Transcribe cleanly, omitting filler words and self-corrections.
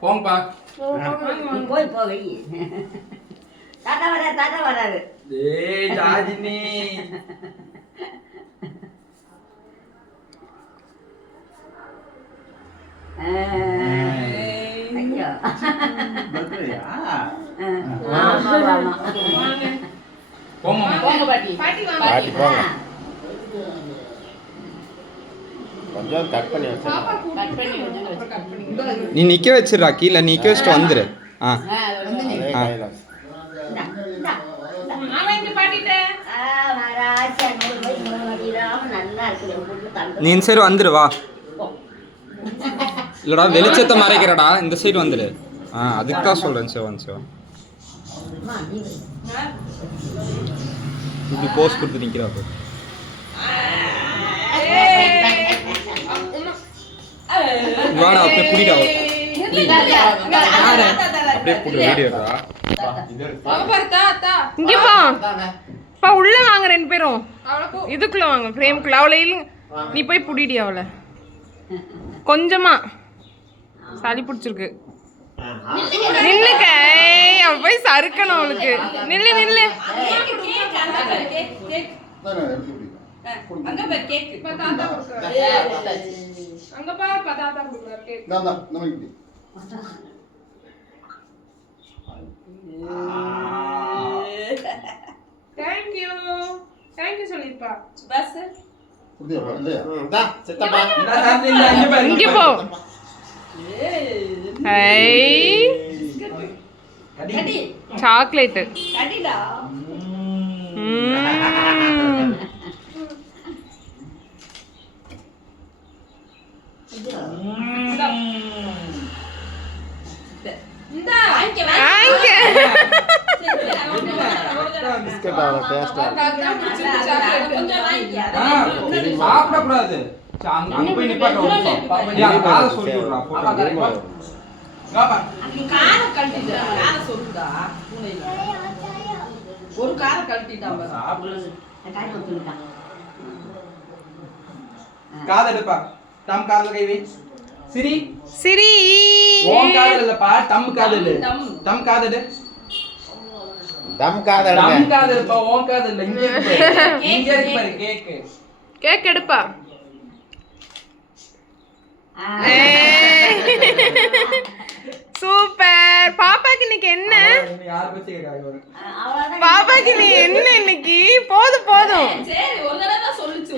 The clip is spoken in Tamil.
போங்கப்பா. போய் போய் தாத்தா வராரு. டேய் ஜாஜினி. ஐயோ போங்க பாட்டி போங்க. கொஞ்சம் கட் பண்ணி வச்சு. நீ நிக்க வச்சிடுறா கீழே, நிக்க வச்சுட்டு வந்துரு. நீ இந்த சைடு வந்துரு வா. இல்லடா வெளிச்சத்தை மறைக்கிறடா, இந்த சைடு வந்துரு. அதுக்காக சொல்றேன். சிவன் இப்படி போஸ் கொடுத்து நிக்கிறா. வாடா அப்படியே புடிடா. அப்படியே புடி வீடியோடா. இங்க பா உள்ள வாங்க 2 பேரும். இதுக்குள்ள வாங்க ஃப்ரேம்க்குள்ள. அவளை நீ போய் புடிடி அவளை. கொஞ்சமா சளி பிடிச்சிருக்கு. நில்லுக்க, அவ போய் சறுக்கணும் அவளுக்கு. நில்லு நில்லு. தேங்க்யூ சொல்லிருப்பா. பஸ் இங்க போ. சாக்லேட் சாப்பிடக்கூடாது. அங்க போய் நிப்பாட்ட சொல்லி விடுறா. ஒரு கார கழட்டிட்டான். காதெடுப்பா. தம் காதல கை வை. சிரி சிரி. ஓன் காதல் இல்லப்பா, தம் காதல். தம் காதல். தம் காதல். தம் காதல்ப்பா, ஓன் காதல் இல்ல. இங்க இருக்கு பாரு கேக். கேக் எடுப்பா. சூப்பர். பாப்பாக்கு இன்னைக்கு என்ன? பாப்பாக்கு நீ என்ன இன்னைக்கு? போதும் போதும். சரி ஒரு தடவை சொல்லுச்சு.